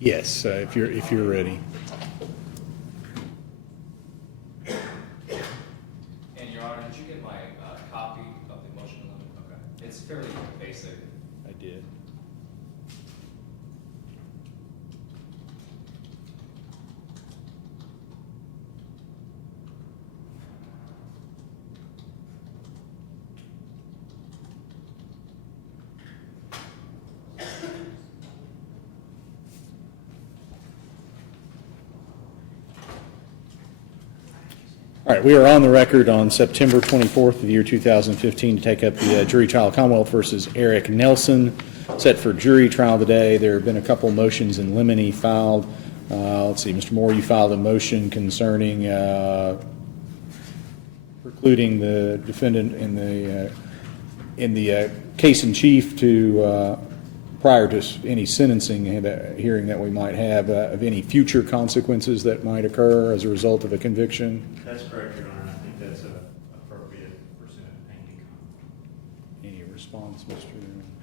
Yes, if you're ready. And Your Honor, did you get my copy of the motion to limit? Okay. It's fairly basic. I did. All right, we are on the record on September 24th of the year 2015 to take up the jury trial Commonwealth versus Eric Nelson, set for jury trial today. There have been a couple motions in limine filed. Let's see, Mr. Moore, you filed a motion concerning precluding the defendant in the case in chief to prior to any sentencing hearing that we might have of any future consequences that might occur as a result of a conviction. That's correct, Your Honor. I think that's appropriate pursuant to pending. Any response, Mr.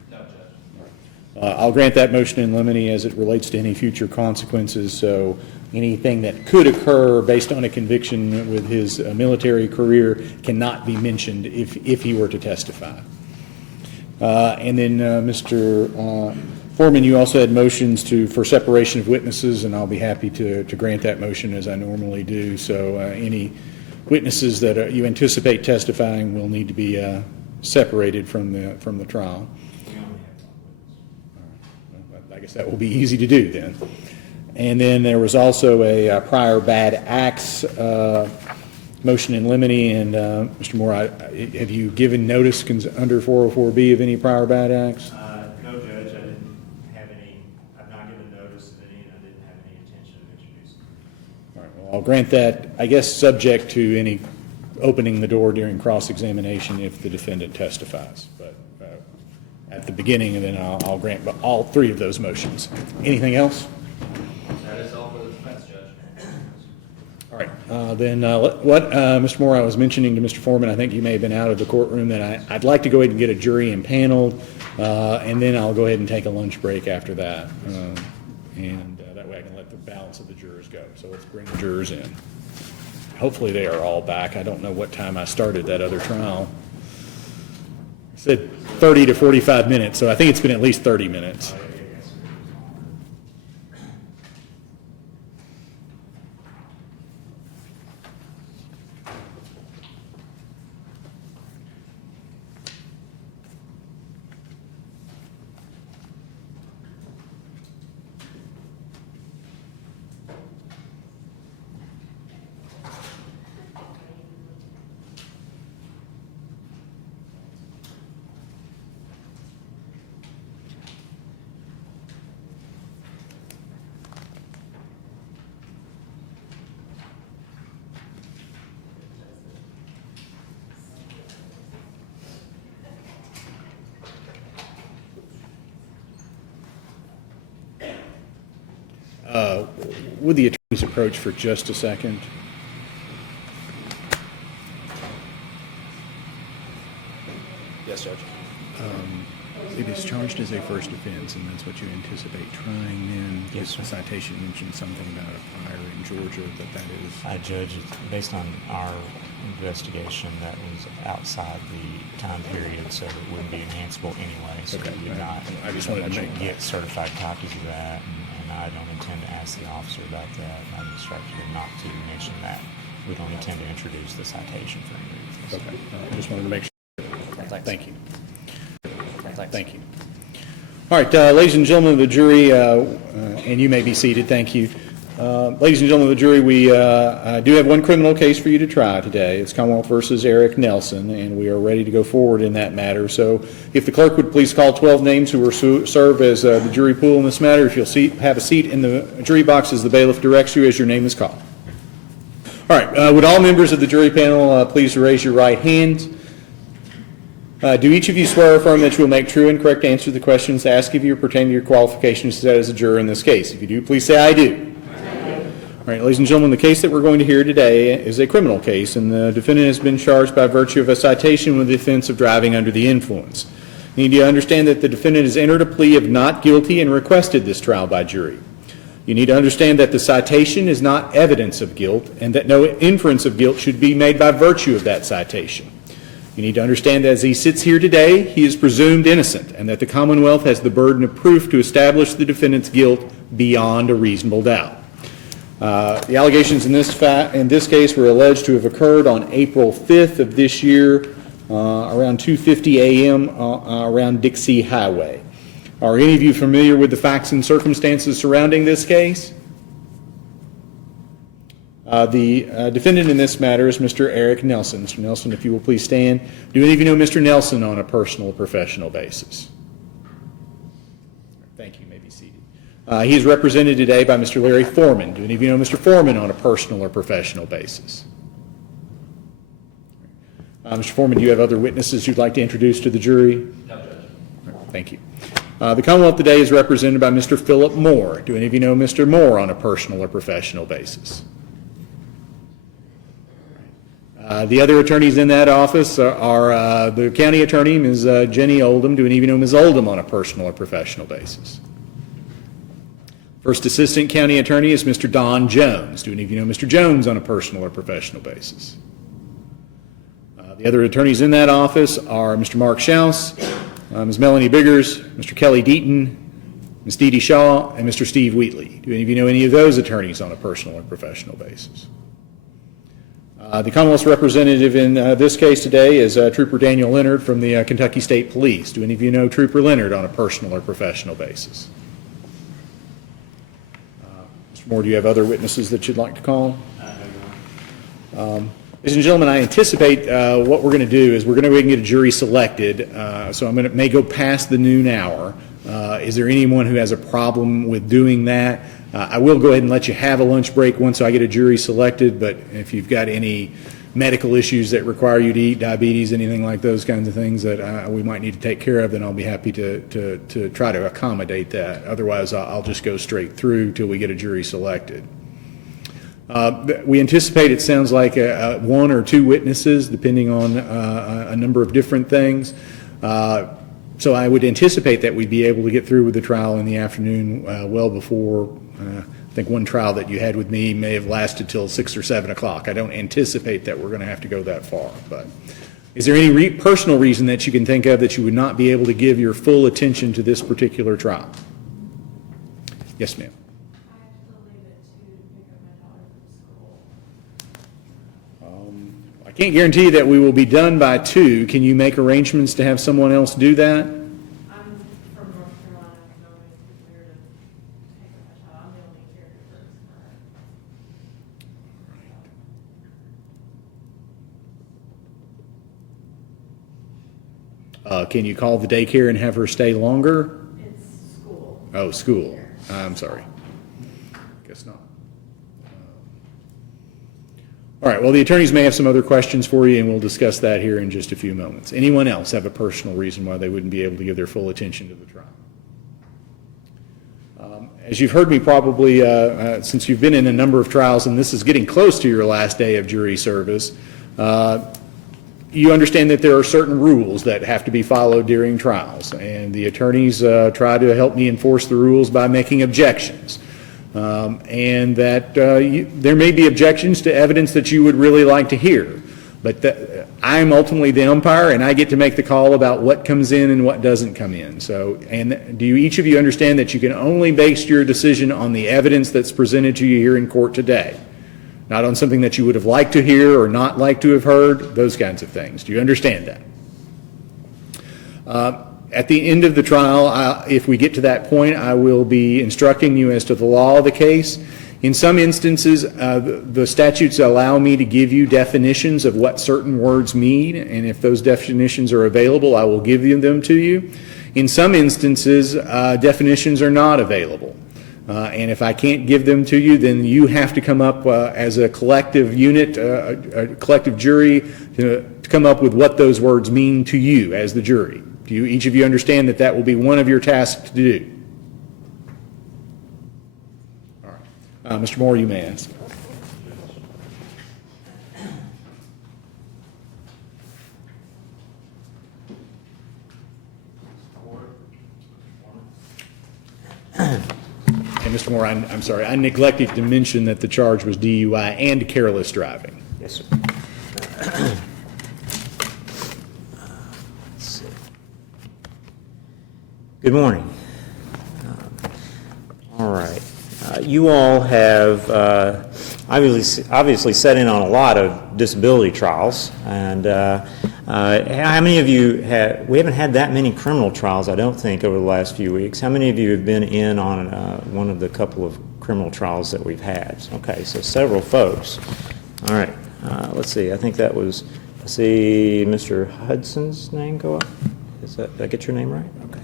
No, Judge. I'll grant that motion in limine as it relates to any future consequences. So anything that could occur based on a conviction with his military career cannot be mentioned if he were to testify. And then, Mr. Forman, you also had motions for separation of witnesses, and I'll be happy to grant that motion as I normally do. So any witnesses that you anticipate testifying will need to be separated from the trial. We only have one witness. Well, I guess that will be easy to do then. And then there was also a prior bad acts motion in limine, and Mr. Moore, have you given notice under 404B of any prior bad acts? No, Judge. I didn't have any. I've not given notice of any, and I didn't have any intention of introducing them. All right, well, I'll grant that, I guess, subject to any opening the door during cross-examination if the defendant testifies. But at the beginning, and then I'll grant all three of those motions. Anything else? That is all for the defense, Judge. All right. Mr. Moore, I was mentioning to Mr. Foreman, I think you may have been out of the courtroom, that I'd like to go ahead and get a jury impaneled, and then I'll go ahead and take a lunch break after that. And that way I can let the balance of the jurors go. So let's bring the jurors in. Hopefully they are all back. I don't know what time I started that other trial. I said 30 to 45 minutes, so I think it's been at least 30 minutes. Would the attorneys approach for just a second? Yes, Judge. It is charged as a first offense, and that's what you anticipate trying then? Yes, sir. The citation mentioned something about a fire in Georgia, that is... Judge, based on our investigation, that was outside the time period, so it wouldn't be enhanceable anyway. So Okay. we would not. I just wanted to make get certified copies of that, and I don't intend to ask the officer about that. I'm instructed him not to mention that. We don't intend to introduce the citation for any reason. Okay. I just wanted to make sure. Thanks. Thank you. Thanks. Thank you. All right, ladies and gentlemen of the jury, and you may be seated, thank you. Ladies and gentlemen of the jury, we do have one criminal case for you to try today. It's Commonwealth versus Eric Nelson, and we are ready to go forward in that matter. So if the clerk would please call 12 names who will serve as the jury pool in this matter. If you'll have a seat in the jury box as the bailiff directs you as your name is called. All right, would all members of the jury panel please raise your right hand? Do each of you swear or affirm that you will make true and correct answers to the questions asked of you pertaining to your qualifications to sit as a juror in this case? If you do, please say I do. All right, ladies and gentlemen, the case that we're going to hear today is a criminal case, and the defendant has been charged by virtue of a citation with the offense of driving under the influence. You need to understand that the defendant has entered a plea of not guilty and requested this trial by jury. You need to understand that the citation is not evidence of guilt and that no inference of guilt should be made by virtue of that citation. You need to understand that as he sits here today, he is presumed innocent and that the Commonwealth has the burden of proof to establish the defendant's guilt beyond a reasonable doubt. The allegations in this case were alleged to have occurred on April 5th of this year around 2:50 a.m. Around Dixie Highway. Are any of you familiar with the facts and circumstances surrounding this case? The defendant in this matter is Mr. Eric Nelson. Mr. Nelson, if you will please stand. Do any of you know Mr. Nelson on a personal or professional basis? Thank you. You may be seated. He is represented today by Mr. Larry Forman. Do any of you know Mr. Forman on a personal or professional basis? Mr. Forman, do you have other witnesses you'd like to introduce to the jury? No, Judge. Thank you. The Commonwealth today is represented by Mr. Philip Moore. Do any of you know Mr. Moore on a personal or professional basis? The other attorneys in that office are the county attorney, Ms. Jenny Oldham. Do any of you know Ms. Oldham on a personal or professional basis? First Assistant County Attorney is Mr. Don Jones. Do any of you know Mr. Jones on a personal or professional basis? The other attorneys in that office are Mr. Mark Schaus, Ms. Melanie Biggers, Mr. Kelly Deaton, Ms. Dee Dee Shaw, and Mr. Steve Wheatley. Do any of you know any of those attorneys on a personal or professional basis? The Commonwealth's representative in this case today is Trooper Daniel Leonard from the Kentucky State Police. Do any of you know Trooper Leonard on a personal or professional basis? Mr. Moore, do you have other witnesses that you'd like to call? Ladies and gentlemen, I anticipate what we're going to do is we're going to go ahead and get a jury selected. So I'm going to may go past the noon hour. Is there anyone who has a problem with doing that? I will go ahead and let you have a lunch break once I get a jury selected, but if you've got any medical issues that require you to eat, diabetes, anything like those kinds of things that we might need to take care of, then I'll be happy to try to accommodate that. Otherwise, I'll just go straight through till we get a jury selected. We anticipate, it sounds like, one or two witnesses, depending on a number of different things. So I would anticipate that we'd be able to get through with the trial in the afternoon well before, I think one trial that you had with me may have lasted till 6 or 7 o'clock. I don't anticipate that we're going to have to go that far. But is there any personal reason that you can think of that you would not be able to give your full attention to this particular trial? Yes, ma'am. I can't guarantee that we will be done by 2. Can you make arrangements to have someone else do that? I'm from North Carolina, so it's weird to take my child. I'm the only caregiver for her. Can you call the daycare and have her stay longer? It's school. Oh, school. I'm sorry. Guess not. All right, well, the attorneys may have some other questions for you, and we'll discuss that here in just a few moments. Anyone else have a personal reason why they wouldn't be able to give their full attention to the trial? As you've heard me probably, since you've been in a number of trials, and this is getting close to your last day of jury service, you understand that there are certain rules that have to be followed during trials, and the attorneys try to help me enforce the rules by making objections. And that there may be objections to evidence that you would really like to hear, but I'm ultimately the umpire, and I get to make the call about what comes in and what doesn't come in. So, and do each of you understand that you can only base your decision on the evidence that's presented to you here in court today, not on something that you would have liked to hear or not liked to have heard, those kinds of things. Do you understand that? At the end of the trial, if we get to that point, I will be instructing you as to the law of the case. In some instances, the statutes allow me to give you definitions of what certain words mean, and if those definitions are available, I will give them to you. In some instances, definitions are not available. And if I can't give them to you, then you have to come up as a collective unit, a collective jury, to come up with what those words mean to you as the jury. Do you, each of you understand that that will be one of your tasks to do? All right. Mr. Moore, you may ask. And And Mr. Moore, I'm sorry, I neglected to mention that the charge was DUI and careless driving. Yes, sir. Let's see. Good morning. All right. You all have obviously set in on a lot of disability trials, and how many of you have? We haven't had that many criminal trials, I don't think, over the last few weeks. How many of you have been in on one of the couple of criminal trials that we've had? Okay, so several folks. All right. Let's see. I think that was. I see Mr. Hudson's name go up. Did I get your name right? Okay.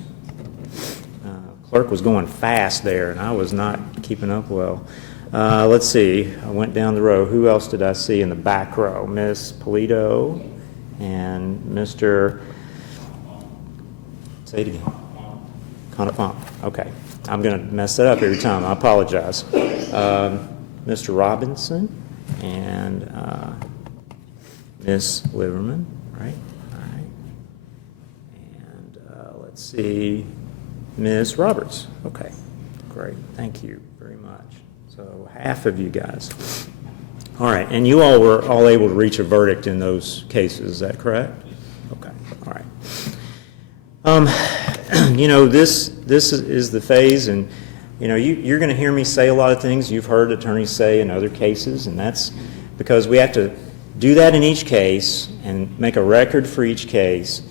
Clerk was going fast there, and I was not keeping up well. Let's see. I went down the row. Who else did I see in the back row? Miss Polito and Mr. Say it again. Conafont. Okay. I'm going to mess that up every time. I apologize. Mr. Robinson and Miss Liverman, right? All right. And let's see. Ms. Roberts. Okay, great. Thank you very much. So half of you guys. All right, and you all were all able to reach a verdict in those cases, is that correct? Okay, all right. You know, this is the phase, and you know, you're going to hear me say a lot of things you've heard attorneys say in other cases, and that's because we have to do that in each case and make a record for each case.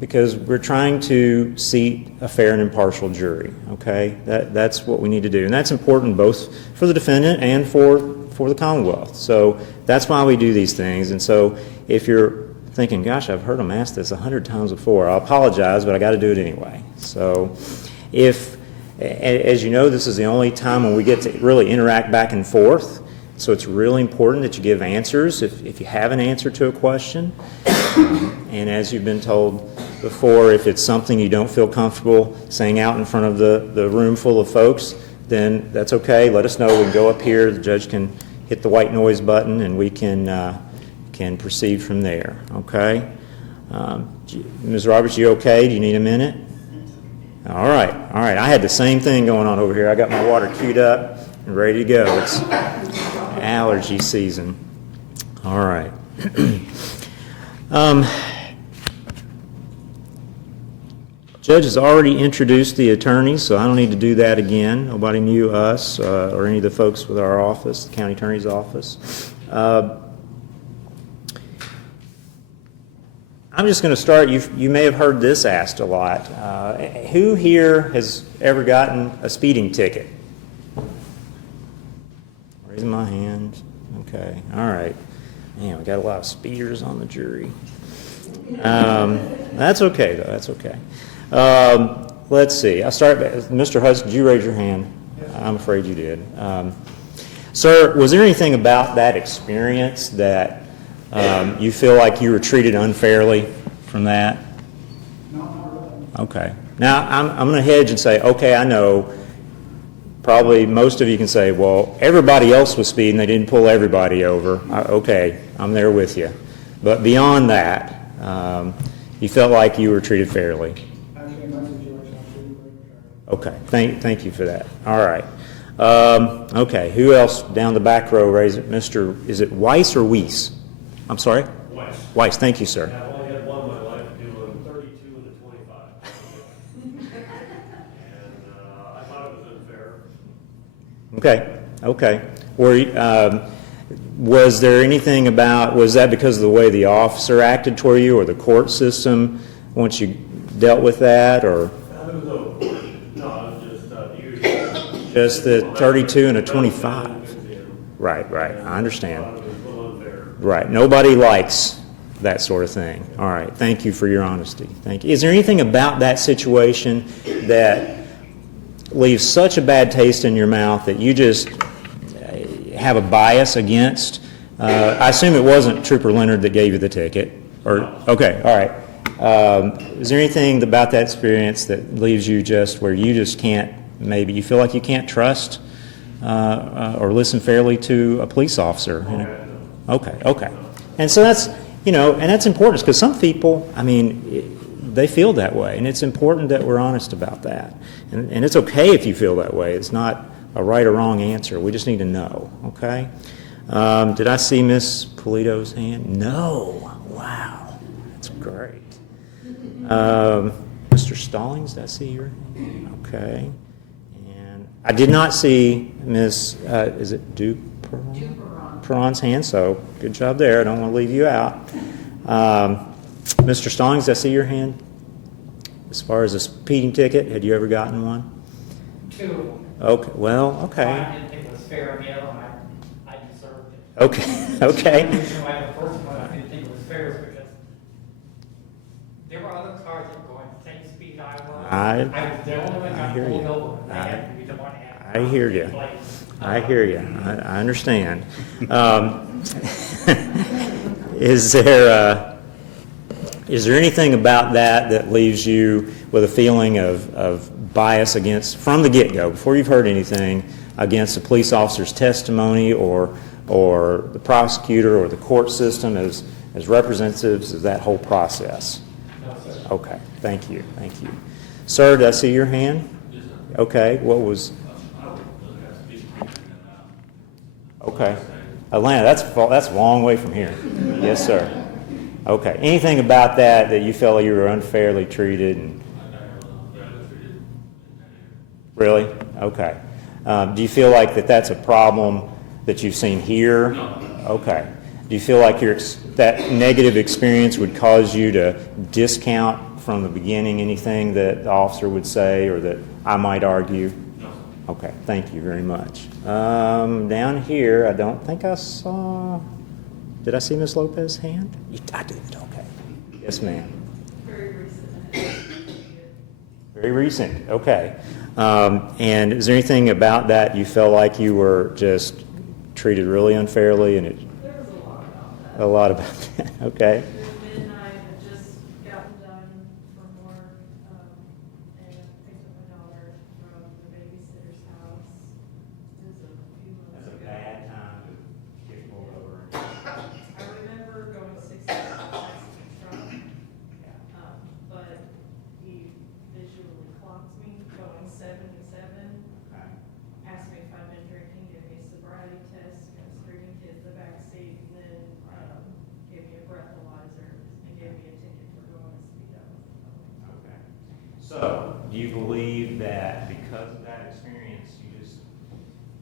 Because we're trying to seat a fair and impartial jury, okay? That's what we need to do. And that's important both for the defendant and for the Commonwealth. So that's why we do these things. And so if you're thinking, gosh, I've heard them ask this 100 times before, I apologize, but I got to do it anyway. So as you know, this is the only time when we get to really interact back and forth. So it's really important that you give answers if you have an answer to a question. And as you've been told before, if it's something you don't feel comfortable saying out in front of the room full of folks, then that's okay. Let us know. We can go up here. The judge can hit the white noise button, and we can proceed from there. Okay? Ms. Roberts, you okay? Do you need a minute? All right. All right. I had the same thing going on over here. I got my water queued up and ready to go. It's allergy season. All right. Judge has already introduced the attorneys, so I don't need to do that again. Nobody knew us or any of the folks with our office, the county attorney's office. I'm just going to start. You may have heard this asked a lot. Who here has ever gotten a speeding ticket? Raising my hand. Okay. All right. Man, we got a lot of speeders on the jury. That's okay, though. That's okay. Let's see. I'll start. Mr. Hudson, did you raise your hand? I'm afraid you did. Sir, was there anything about that experience that you feel like you were treated unfairly from that? Okay. Now, I'm going to hedge and say, okay, I know. Probably most of you can say, well, everybody else was speeding. They didn't pull everybody over. Okay, I'm there with you. But beyond that, you felt like you were treated fairly. Okay, thank you for that. All right. Okay, who else down the back row raised it? Is it Weiss or Weiss? I'm sorry? Weiss. Weiss, thank you, sir. I've only had one in my life doing 32 and a 25. And I thought it was unfair. Okay. Was there anything was that because of the way the officer acted toward you or the court system once you dealt with that, or? There was no just the usual. Just the 32 and a 25. Right, I understand. It was a little unfair. Right, nobody likes that sort of thing. All right, thank you for your honesty. Thank you. Is there anything about that situation that leaves such a bad taste in your mouth that you just have a bias against? I assume it wasn't Trooper Leonard that gave you the ticket. Okay, all right. Is there anything about that experience that leaves you just where you just can't, maybe you feel like you can't trust or listen fairly to a police officer? Okay. And so that's, and that's important because some people, they feel that way, and it's important that we're honest about that. And it's okay if you feel that way. It's not a right or wrong answer. We just need to know, okay? Did I see Miss Polito's hand? No. Wow. That's great. Mr. Stallings, did I see your hand? Okay. And I did not see Miss, is it Duperon's hand, so good job there. I don't want to leave you out. Mr. Stallings, did I see your hand? As far as a speeding ticket, had you ever gotten one? 2. Okay, well, okay. I didn't think it was fair, and the other one, I deserved it. Okay, okay. The reason why the first one, I didn't think it was fair is because there were other cars that were going the same speed I was. I was the only one that got hear pulled you. over, and they had to be the one that had. I hear you. I hear you. I understand. Is there anything about that leaves you with a feeling of bias from the get-go, before you've heard anything, against the police officer's testimony or the prosecutor or the court system as representatives of that whole process? No, sir. Okay, thank you. Sir, did I see your hand? Yes, sir. Okay, what was... Okay. Atlanta, that's a long way from here. Yes, sir. Okay. Anything about that you felt you were unfairly treated? Really? Okay. Do you feel like that's a problem that you've seen here? No. Okay. Do you feel like that negative experience would cause you to discount from the beginning anything that the officer would say or that I might argue? No. Okay, thank you very much. Down here, I don't think I saw... Did I see Ms. Lopez's hand? I did, okay. Yes, ma'am. Very recent. Very recent, okay. And is there anything about that you felt like you were just treated really unfairly? And There was a lot about that. a lot about that, okay. Midnight had just gotten done from work, and I picked up my daughter from the babysitter's house. It was a few months ago. time to get pulled over. I remember going 60 miles in the truck, but he visually clocked me going 77, asked me if I'd been drinking, gave me a sobriety test, got a screaming kid in the backseat, and then gave me a breathalyzer and gave me a ticket for going to speed up. Okay. So, do you believe that because of that experience, you just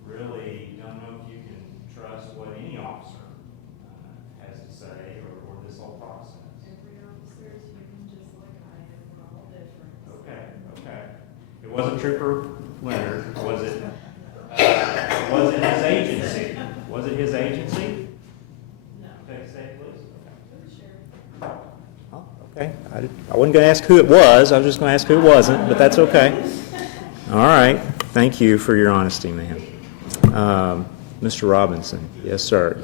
really don't know if you can trust what any officer has to say or this whole process? Every officer is human just like I am, we're all different. Okay. It wasn't Trooper Leonard, was it? Was it his agency? Was it his agency? No. Take a seat, please. For the sheriff. Oh, okay. I wasn't going to ask who it was. I was just going to ask who it wasn't, but that's okay. All right. Thank you for your honesty, ma'am. Mr. Robinson. Yes, sir.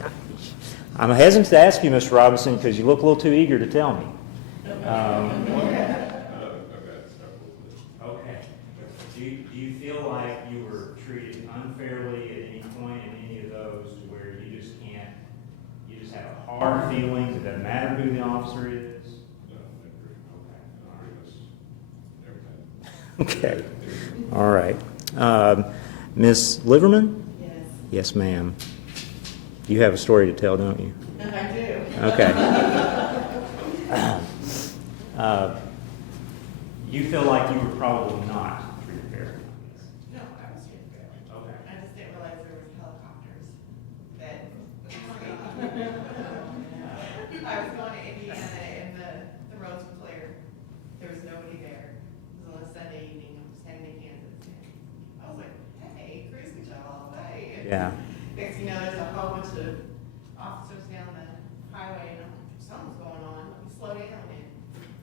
I'm hesitant to ask you, Mr. Robinson, because you look a little too eager to tell me. Okay. Do you feel like you were treated unfairly at any point in any of those to where you just have a hard feeling, it doesn't matter who the officer is? Okay. All right. Ms. Liverman? Yes, Yes, ma'am. You have a story to tell, don't you? I do. Okay. You feel like you were probably not treated fairly. No, I was treated fairly. Okay. I just didn't realize there was helicopters that. I was going to Indiana and the roads were clear. There was nobody there. It was on a Sunday evening. I'm just heading to Kansas. I was like, hey, cruise control all the way. Yeah. Next thing you know, there's a whole bunch of officers down the highway and I'm like, something's going on. Let me slow down. And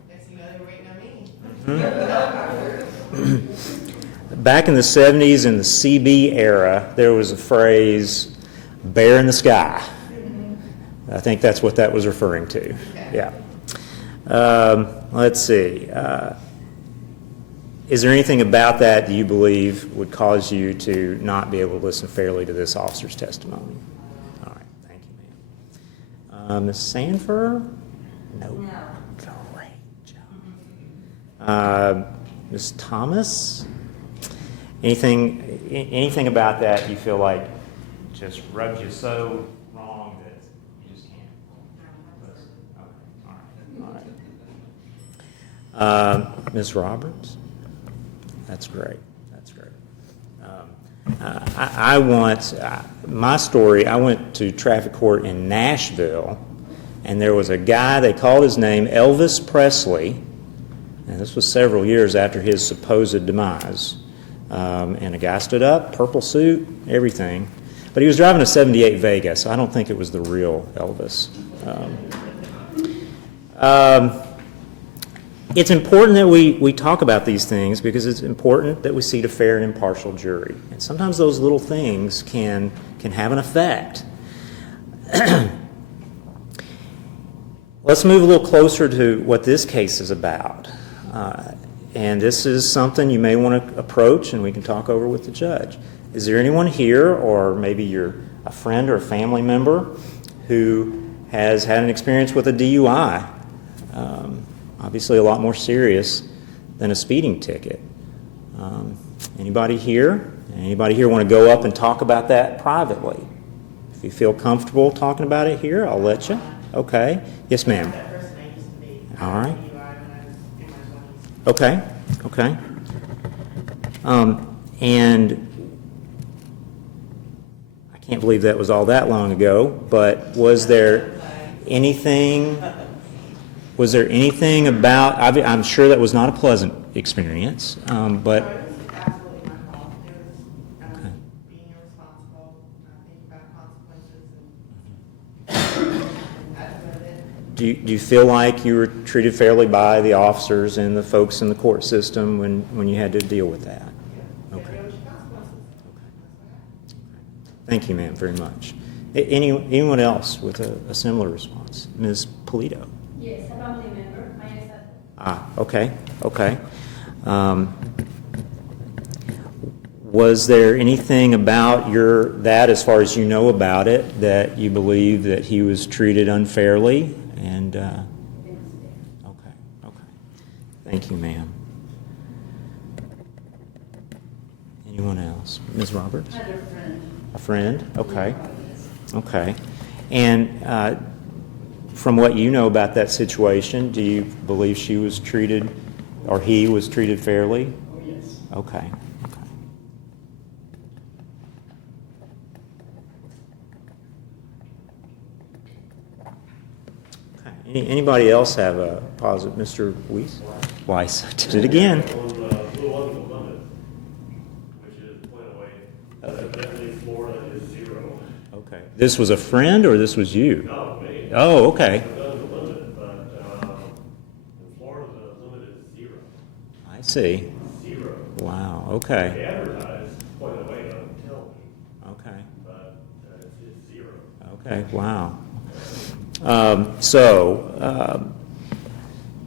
next thing you know, they were waiting on me. Back in the 70s, in the CB era, there was a phrase, bear in the sky. I think that's what that was referring to. Yeah. Let's see. Is there anything about that you believe would cause you to not be able to listen fairly to this officer's testimony? All right. Thank you, ma'am. Ms. Sanford? No. Great job. Ms. Thomas? Anything about that you feel like just rubs you so wrong that you just can't? Okay, all right. Ms. Roberts? That's great. That's great. My story, I went to traffic court in Nashville, and there was a guy, they called his name Elvis Presley, and this was several years after his supposed demise. And a guy stood up, purple suit, everything. But he was driving a 78 Vega, so I don't think it was the real Elvis. It's important that we talk about these things because it's important that we seat a fair and impartial jury. And sometimes those little things can have an effect. Let's move a little closer to what this case is about. And this is something you may want to approach and we can talk over with the judge. Is there anyone here, or maybe you're a friend or a family member, who has had an experience with a DUI? Obviously a lot more serious than a speeding ticket. Anybody here? Anybody here want to go up and talk about that privately? If you feel comfortable talking about it here, I'll let you. Okay. Yes, ma'am. That person I used to be. All right. DUI when I was in my 20s. Okay, okay. And I can't believe that was all that long ago, but was there anything about, I'm sure that was not a pleasant experience, but... No, it was absolutely my fault. It was Okay. being irresponsible, not thinking about consequences, and that's what it is. Do you feel like you were treated fairly by the officers and the folks in the court system when you had to deal with that? Okay. There was consequences. Thank you, ma'am, very much. Anyone else with a similar response? Ms. Polito? Yes, a family member, my ex-husband. Okay, okay. Was there anything about that, as far as you know about it, that you believe that he was treated unfairly? And okay. Thank you, ma'am. Anyone else? Ms. Roberts? I had a friend. A friend? Okay. Okay. And from what you know about that situation, do you believe she was treated, or he was treated fairly? Oh, yes. Okay. Anybody else have a positive? Mr. Weiss did it again. Which is went away. Evidently, Florida is 0. Okay. This was a friend, or this was you? No, me. Oh, okay. I've done the limit, but in Florida, the limit is 0. I see. 0. Wow. They Okay. advertise point away on television, Okay. but it's 0. Okay. Wow.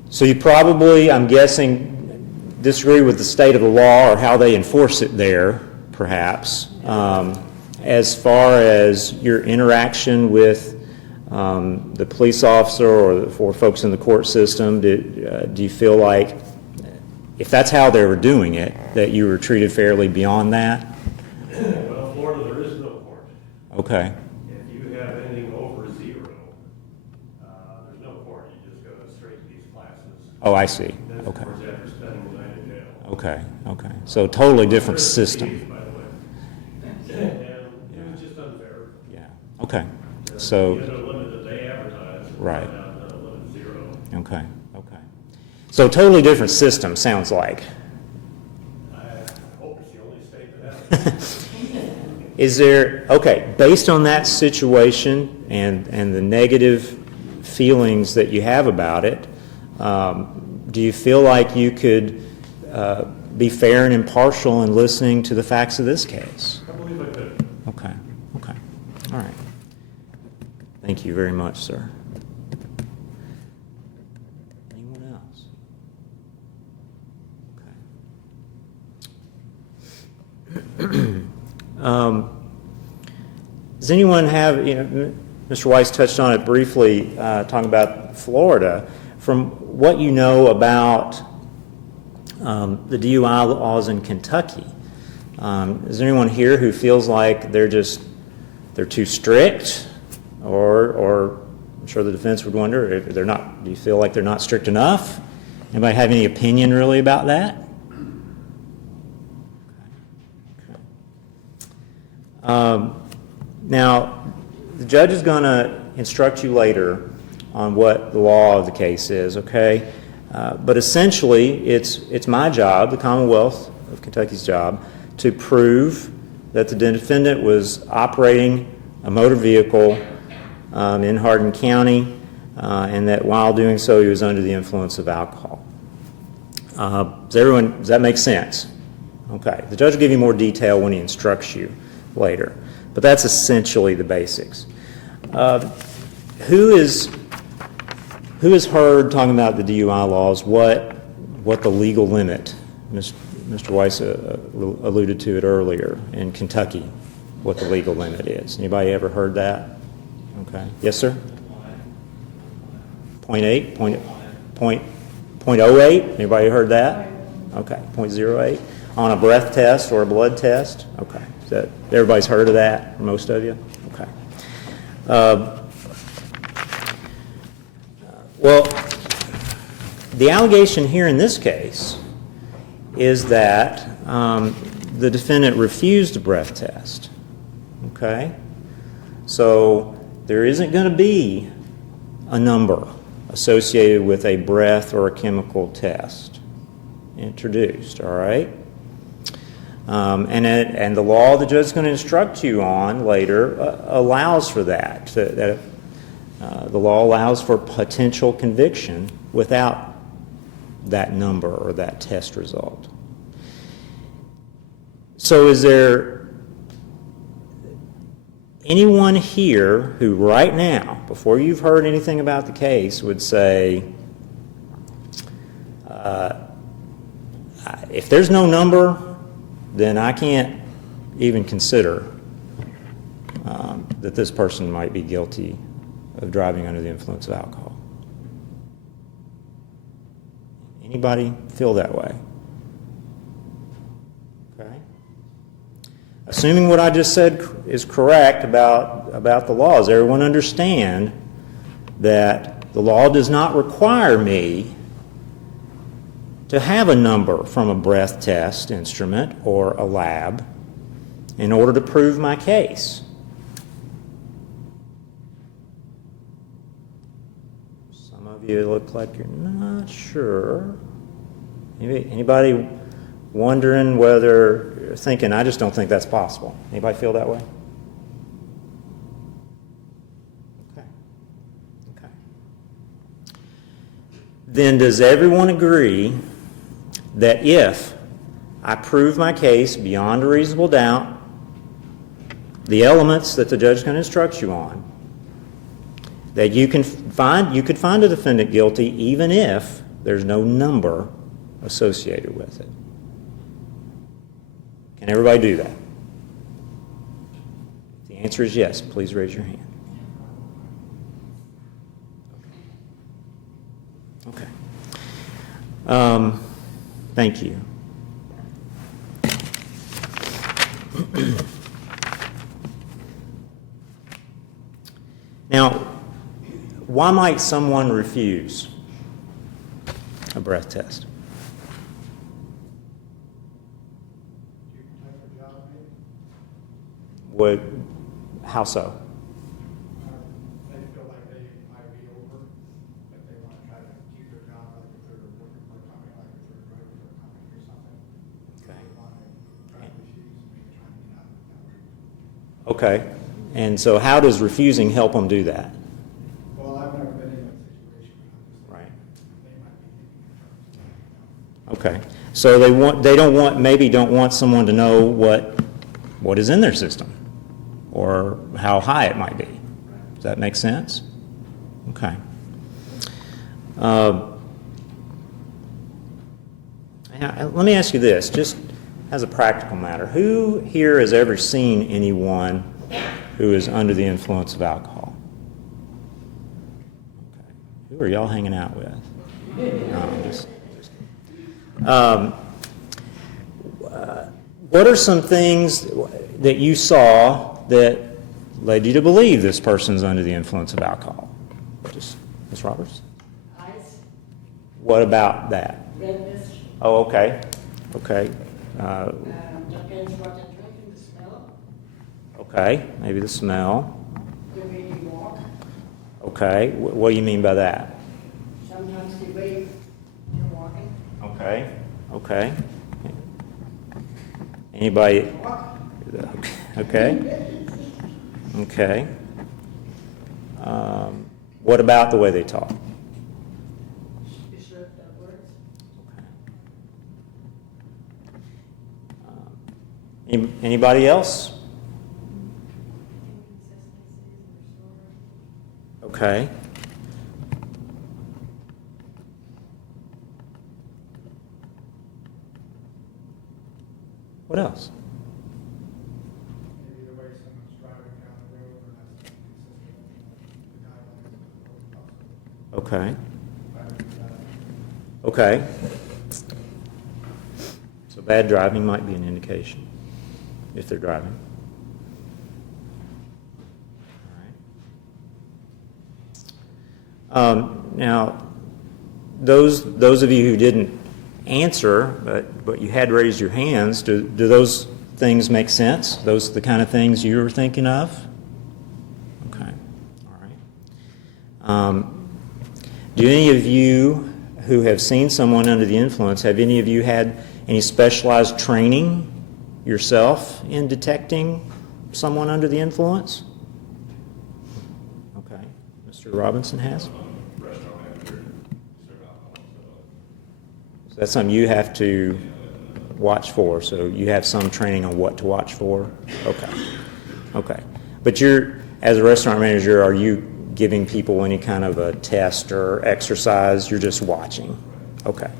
So you probably, I'm guessing, disagree with the state of the law or how they enforce it there, perhaps. As far as your interaction with the police officer or folks in the court system, do you feel like, if that's how they were doing it, that you were treated fairly beyond that? Well, Florida, there is no court. Okay. If you have anything over 0, there's no court. You just go straight to these classes. Oh, I see. Then, of Okay. course, after spending the night in jail. Okay. Okay. So totally different system. By the way. And it was just unfair. Yeah. Okay. You So, had a limit that they advertised. and Right. found out that a limit 0. okay. Okay. So totally different system, sounds like. I hope it's the only state that has it. Is there, okay, based on that situation and the negative feelings that you have about it, do you feel like you could be fair and impartial in listening to the facts of this case? I believe I could. Okay, okay, all right. Thank you very much, sir. Anyone else? Okay. Does anyone have, Mr. Weiss touched on it briefly, talking about Florida. From what you know about the DUI laws in Kentucky. Is there anyone here who feels like they're too strict, or I'm sure the defense would wonder if they're not? Do you feel like they're not strict enough? Anybody have any opinion really about that? Now, the judge is going to instruct you later on what the law of the case is, okay? But essentially, it's my job, the Commonwealth of Kentucky's job, to prove that the defendant was operating a motor vehicle in Hardin County, and that while doing so, he was under the influence of alcohol. Does that make sense? Okay. The judge will give you more detail when he instructs you later, but that's essentially the basics. Who has heard, talking about the DUI laws, what the legal limit, Mr. Weiss alluded to it earlier, in Kentucky, what the legal limit is? Anybody ever heard that? Okay. Yes, sir? 0.8? 0.08? Anybody heard that? Okay. 0.08? On a breath test or a blood test? Okay. Everybody's heard of that, or most of you? Okay. Well, the allegation here in this case is that the defendant refused a breath test. Okay? So there isn't going to be a number associated with a breath or a chemical test introduced, all right? And the law the judge is going to instruct you on later allows for that. The law allows for potential conviction without that number or that test result. So is there anyone here who right now, before you've heard anything about the case, would say, if there's no number, then I can't even consider that this person might be guilty of driving under the influence of alcohol? Anybody feel that way? Okay. Assuming what I just said is correct about the laws, everyone understand that the law does not require me to have a number from a breath test instrument or a lab in order to prove my case. Some of you look like you're not sure. Anybody wondering whether, thinking, I just don't think that's possible? Anybody feel that way? Okay. Then does everyone agree that if I prove my case beyond a reasonable doubt, the elements that the judge is going to instruct you on, that you could find a defendant guilty even if there's no number associated with it? Can everybody do that? If the answer is yes, please raise your hand. Okay. Thank you. Now, why might someone refuse a breath test? How so? They feel like they might be over, but they want to try to keep their job, like if they're working for a company, like if they're driving for a company or something. Okay. They want to try to refuse, maybe trying to get out of that. Okay. And so how does refusing help them do that? Well, I've never been in that situation. Right. They might be thinking of Okay. So they don't want someone to know what is in their system or how high it might be. Does that make sense? Okay. Now, let me ask you this, just as a practical matter. Who here has ever seen anyone who is under the influence of alcohol? Okay. Who are y'all hanging out with? No, What are some things that you saw that led you to believe this person's under the influence of alcohol? Just, Ms. Roberts? Eyes, What about that? redness, Oh, okay. Okay. depends what they're drinking, the smell, Okay. Maybe the smell. the way you walk. Okay. What do you mean by that? Sometimes the way you're walking. Okay. Okay. Anybody? Walk. Okay. Okay. What about the way they talk? You slurp that words. Okay. Anybody else? Inconsistencies in your story. Okay. What else? Maybe the way someone's driving down the road, or that's inconsistent with the guidelines of the road also. Okay. Okay. So bad driving might be an indication if they're driving. All right. Now, those of you who didn't answer, but you had raised your hands, do those things make sense? Those are the kind of things you were thinking of? Okay. All right. Do any of you who have seen someone under the influence, have any of you had any specialized training yourself in detecting someone under the influence? Okay. Mr. Robinson has? So that's something you have to watch for. So you have some training on what to watch for? Okay. Okay. But you're, as a restaurant manager, are you giving people any kind of a test or exercise? You're just watching? Okay.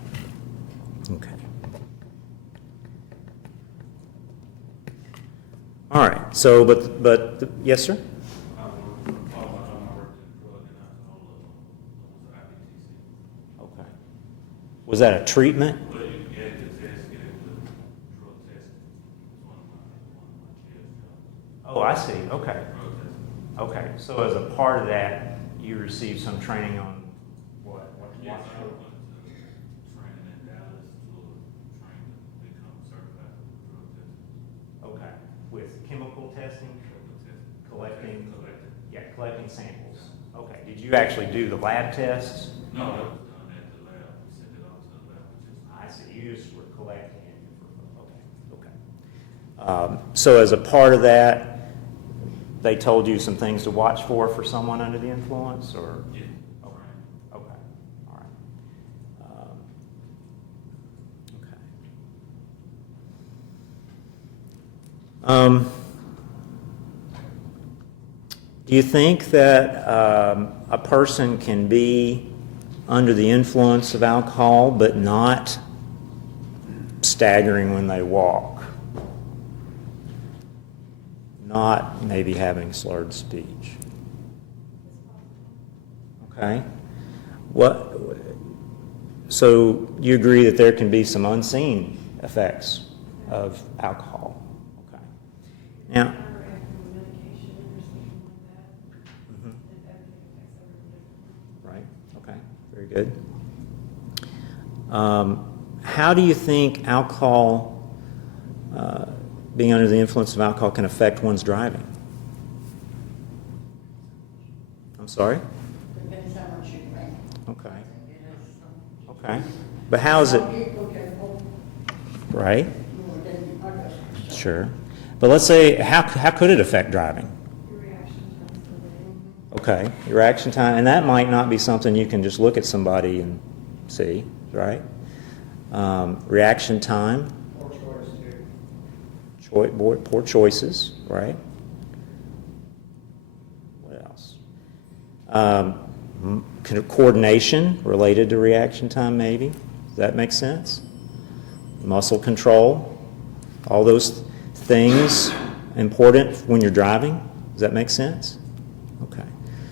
Okay. All right. So, but yes, sir? Okay. Was that a treatment? Oh, I see. Okay. Okay. So as a part of that, you received some training on what to watch for? Okay. With chemical testing? Collecting? Yeah, collecting samples. Okay. Did you actually do the lab tests? No, that was done at the lab. We sent it off to the lab. I see. You just were collecting it. Okay. So as a part of that, they told you some things to watch for someone under the influence, or? Yeah. Okay. Okay. All right. Okay. Do you think that a person can be under the influence of alcohol but not staggering when they walk? Not maybe having slurred speech? Okay. So you agree that there can be some unseen effects of alcohol? Okay. Now, Or after medication or something like that. If everything affects everyone differently. right. Okay. Very good. How do you think alcohol, being under the influence of alcohol, can affect one's driving? I'm sorry? Depends how much you drink. Okay. It is some- Okay. But how is it? Some people can hold Right. more than others. Sure. But let's say, how could it affect driving? Your reaction times the Okay, your reaction time, and that might not be something you can just look at somebody and see, right? Reaction time, Or choice too. poor choices, right? What else? Coordination related to reaction time, maybe. Does that make sense? Muscle control, all those things important when you're driving. Does that make sense? Okay.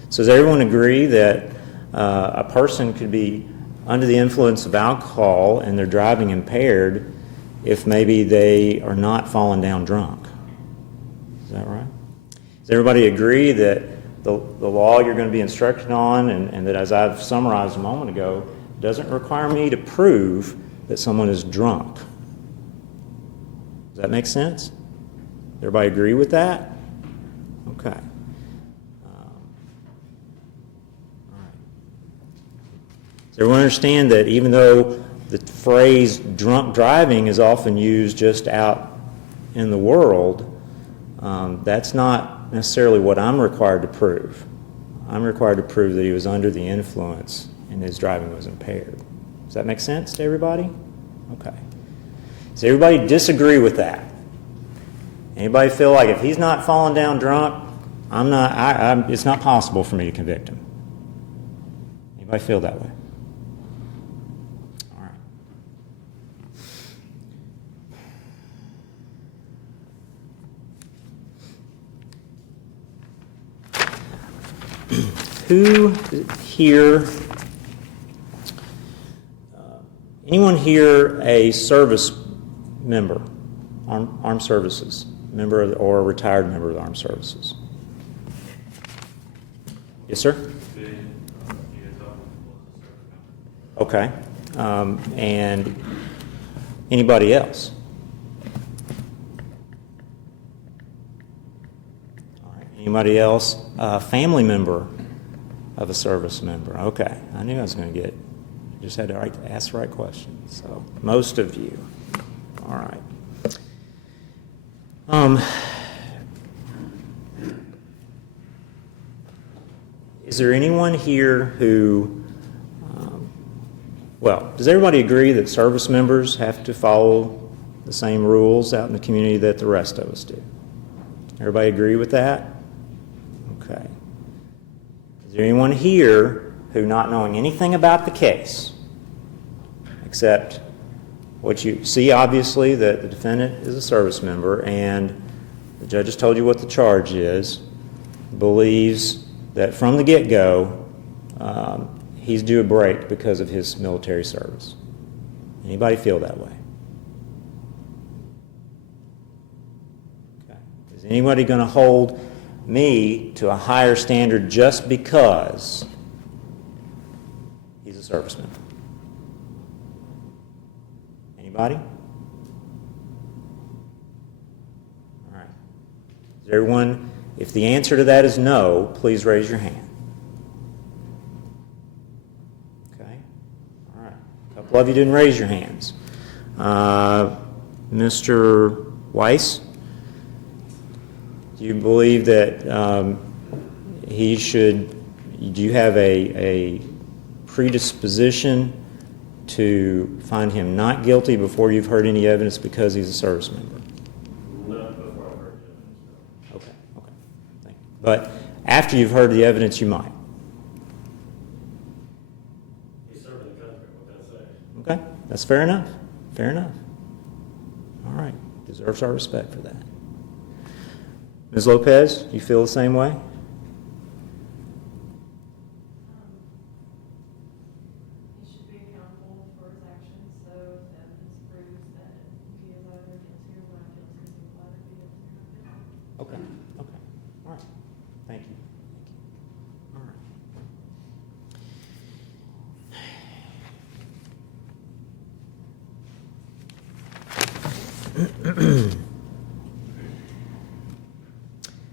So does everyone agree that a person could be under the influence of alcohol and they're driving impaired if maybe they are not falling down drunk. Is that right? Does everybody agree that the law you're going to be instructed on, and that, as I've summarized a moment ago, doesn't require me to prove that someone is drunk? Does that make sense? Everybody agree with that? Okay. All right. Does everyone understand that even though the phrase drunk driving is often used just out in the world, that's not necessarily what I'm required to prove. I'm required to prove that he was under the influence and his driving was impaired. Does that make sense to everybody? Okay. Does everybody disagree with that? Anybody feel like if he's not falling down drunk, it's not possible for me to convict him? Anybody feel that way? All right. Who here, anyone here a service member, armed services member, or a retired member of the armed services? Yes, sir? Okay. And anybody else? All right. Anybody else? Family member of a service member. Okay. I knew I was going to get, just had to ask the right question. So, most of you. All right. Is there anyone here who, does everybody agree that service members have to follow the same rules out in the community that the rest of us do? Everybody agree with that? Okay. Is there anyone here who, not knowing anything about the case, except what you see, obviously, that the defendant is a service member and the judge has told you what the charge is, believes that from the get-go he's due a break because of his military service? Anybody feel that way? Okay. Is anybody going to hold me to a higher standard just because he's a service member? Anybody? All right. Is everyone, if the answer to that is no, please raise your hand. Okay. All right. A couple of you didn't raise your hands. Mr. Weiss, do you believe that he should, do you have a predisposition to find him not guilty before you've heard any evidence because he's a service member? Not before I've heard the evidence, no. Okay. Thank you. But after you've heard the evidence, you might? He's serving the country, what can I say? Okay, that's fair enough. Fair enough. All right, deserves our respect for that. Ms. Lopez, do you feel the same way? He should be accountable for his actions, so if evidence proves that he is either guilty or not guilty, he will either be guilty or not guilty. Okay. All right. Thank you. All right.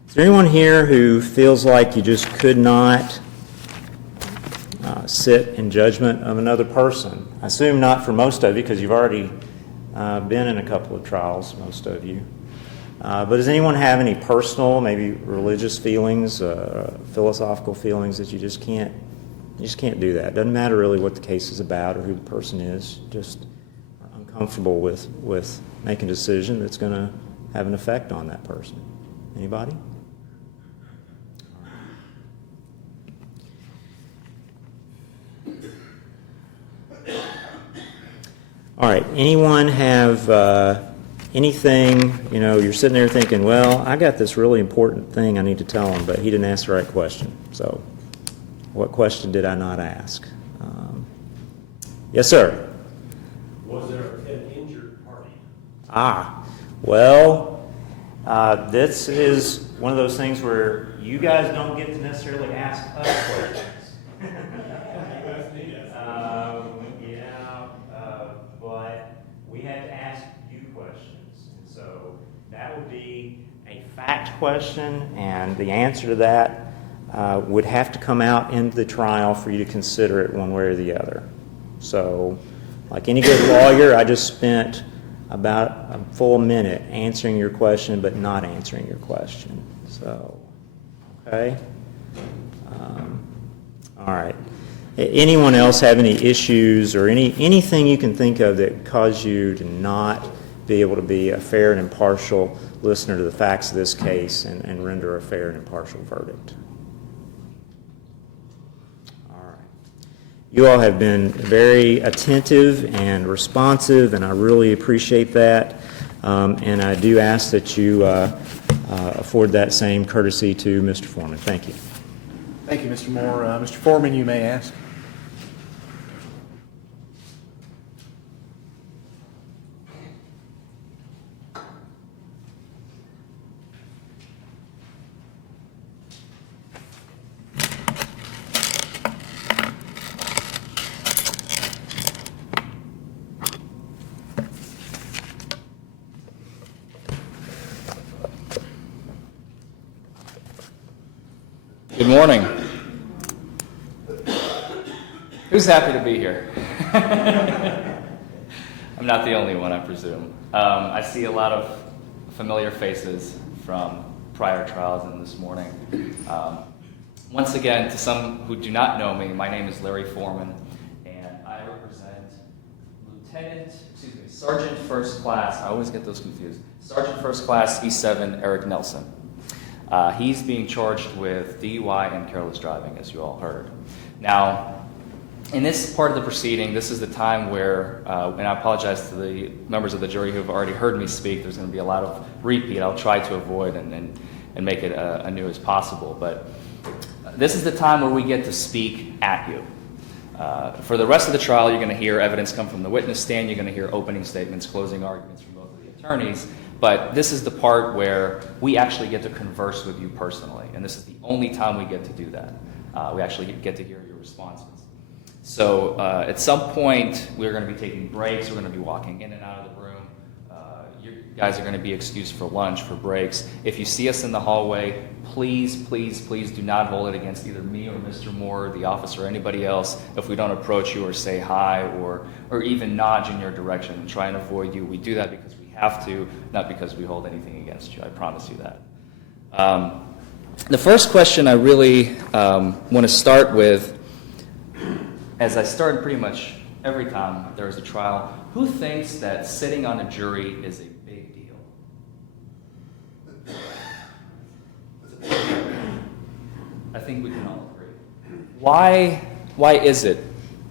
Is there anyone here who feels like you just could not sit in judgment of another person? I assume not for most of you, because you've already been in a couple of trials, most of you. But does anyone have any personal, maybe religious feelings, philosophical feelings that you just can't do that? Doesn't matter really what the case is about or who the person is, just are uncomfortable with making a decision that's going to have an effect on that person. Anybody? All right, anyone have anything, you're sitting there thinking, well, I got this really important thing I need to tell him, but he didn't ask the right question. So what question did I not ask? Yes, sir. Was there an injured party? Well, this is one of those things where you guys don't get to necessarily ask us questions. But we had to ask you questions. And so that would be a fact question, and the answer to that would have to come out in the trial for you to consider it one way or the other. So, like any good lawyer, I just spent about a full minute answering your question, but not answering your question. So, okay. All right. Anyone else have any issues or anything you can think of that cause you to not be able to be a fair and impartial listener to the facts of this case and render a fair and impartial verdict? All right. You all have been very attentive and responsive, and I really appreciate that. And I do ask that you afford that same courtesy to Mr. Forman. Thank you. Thank you, Mr. Moore. Mr. Foreman, you may ask. Good morning. Who's happy to be here? I'm not the only one, I presume. I see a lot of familiar faces from prior trials and this morning. Once again, to some who do not know me, my name is Larry Forman, and I represent Sergeant First Class, I always get those confused, Sergeant First Class E7 Eric Nelson. He's being charged with DUI and careless driving, as you all heard. Now, in this part of the proceeding, this is the time where, and I apologize to the members of the jury who have already heard me speak, there's going to be a lot of repeat. I'll try to avoid and make it anew as possible. But this is the time where we get to speak at you. For the rest of the trial, you're going to hear evidence come from the witness stand. You're going to hear opening statements, closing arguments from both of the attorneys. But this is the part where we actually get to converse with you personally, and this is the only time we get to do that. We actually get to hear your responses. So at some point, we're going to be taking breaks. We're going to be walking in and out of the room. You guys are going to be excused for lunch, for breaks. If you see us in the hallway, please, please, please do not hold it against either me or Mr. Moore, the officer, or anybody else if we don't approach you or say hi or even nudge in your direction and try and avoid you. We do that because we have to, not because we hold anything against you. I promise you that. The first question I really want to start with, as I start pretty much every time there is a trial, who thinks that sitting on a jury is a big deal? I think we can all agree. Why is it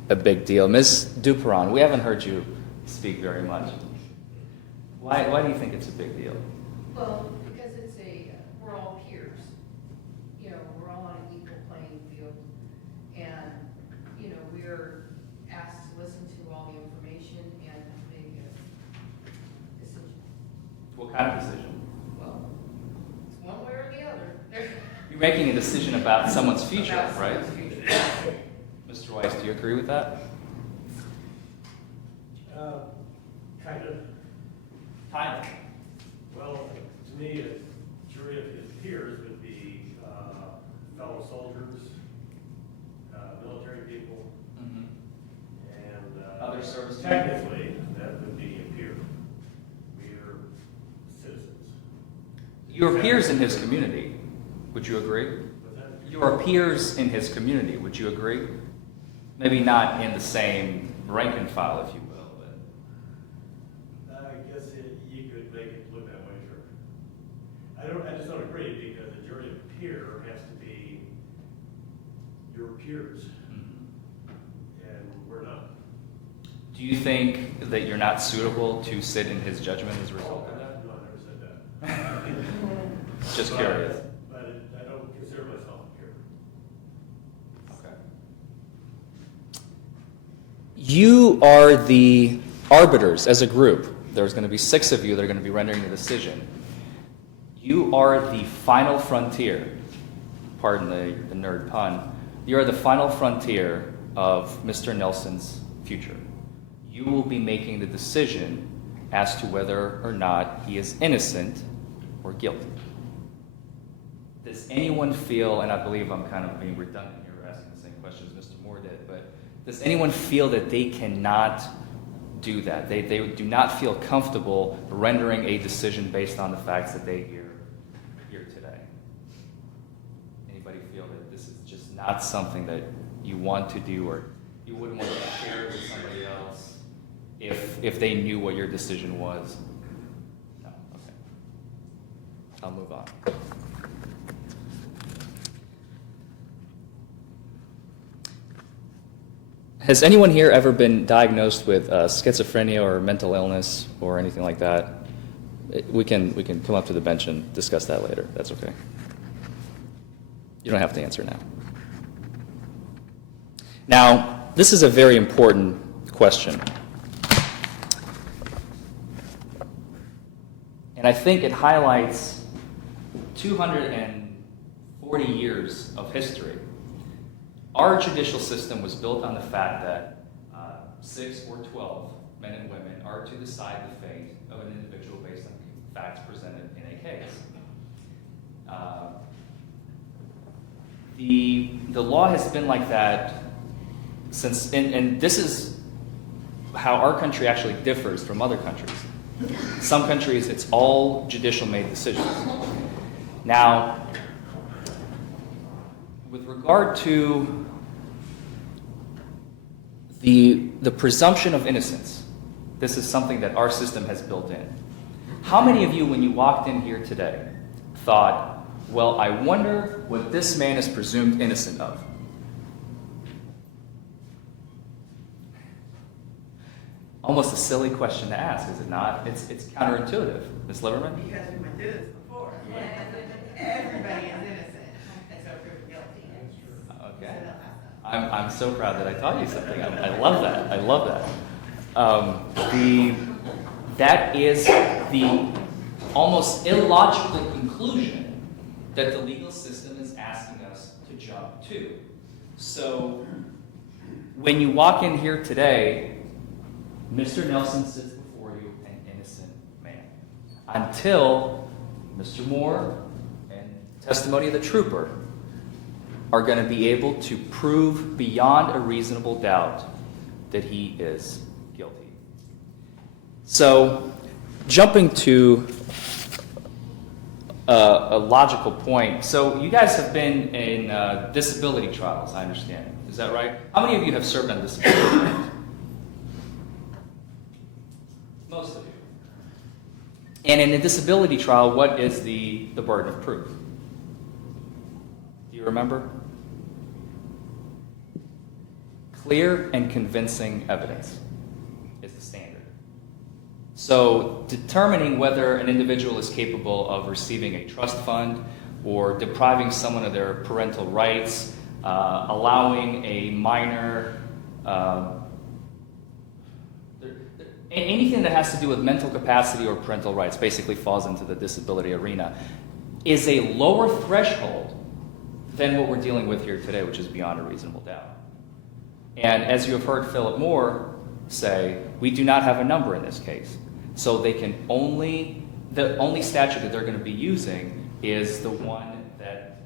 a big deal? Ms. Duperon, we haven't heard you speak very much. Why do you think it's a big deal? Well, because we're all peers. You know, we're all on an equal playing field. And, you know, we're asked to listen to all the information and make a decision. What kind of decision? Well, it's one way or the other. You're making a decision about someone's future, About right? someone's future. Mr. Weiss, do you agree with that? Kind of. Kind of. Well, to me, a jury of his peers would be fellow soldiers, military people, and Other service technically, that would be a peer. We are citizens. Your peers in his community, would you agree? What's that? Your peers in his community, would you agree? Maybe not in the same rank and file, if you will, but I guess you could make it look that way, sure. I just don't agree because a jury of peer has to be your peers, and we're not. do you think that you're not suitable to sit in his judgment as a result of that? No, I never said that. Just curious. But I don't consider myself a peer. Okay. you are the arbiters as a group. There's going to be 6 of you that are going to be rendering the decision. You are the final frontier, pardon the nerd pun, you are the final frontier of Mr. Nelson's future. You will be making the decision as to whether or not he is innocent or guilty. Does anyone feel, and I believe I'm kind of being redundant here, asking the same question as Mr. Moore did, but does anyone feel that they cannot do that? They do not feel comfortable rendering a decision based on the facts that they hear today? Anybody feel that this is just not something that you want to do, or you wouldn't want to share it with somebody else if they knew what your decision was? No? Okay. I'll move on. Has anyone here ever been diagnosed with schizophrenia or mental illness or anything like that? We can come up to the bench and discuss that later. That's okay. You don't have to answer now. Now, this is a very important question. And I think it highlights 240 years of history. Our judicial system was built on the fact that 6 or 12 men and women are to decide the fate of an individual based on the facts presented in a case. The law has been like that since, and this is how our country actually differs from other countries. Some countries, it's all judicial-made decisions. Now, with regard to the presumption of innocence, this is something that our system has built in. How many of you, when you walked in here today, thought, well, I wonder what this man is presumed innocent of? Almost a silly question to ask, is it not? It's counterintuitive. Ms. Liverman? Because we went through this before. Everybody is innocent except proven guilty. Okay. I'm so proud that I taught you something. I love that. I love that. That is the almost illogical conclusion that the legal system is asking us to jump to. So when you walk in here today, Mr. Nelson sits before you, an innocent man. Until Mr. Moore and testimony of the trooper are going to be able to prove beyond a reasonable doubt that he is guilty. So, jumping to a logical point. So, you guys have been in disability trials, I understand. Is that right? How many of you have served on disability? Most of you. And in a disability trial, what is the burden of proof? Do you remember? Clear and convincing evidence is the standard. So determining whether an individual is capable of receiving a trust fund or depriving someone of their parental rights, allowing a minor, anything that has to do with mental capacity or parental rights basically falls into the disability arena, is a lower threshold than what we're dealing with here today, which is beyond a reasonable doubt. And as you have heard Philip Moore say, we do not have a number in this case. So they can the only statute that they're going to be using is the one that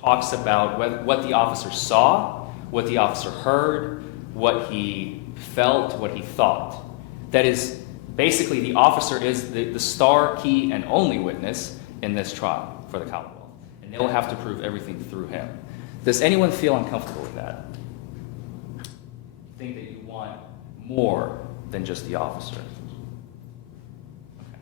talks about what the officer saw, what the officer heard, what he felt, what he thought. That is, basically the officer is the star, key, and only witness in this trial for the Commonwealth. And they will have to prove everything through him. Does anyone feel uncomfortable with that? Think that you want more than just the officer? Okay.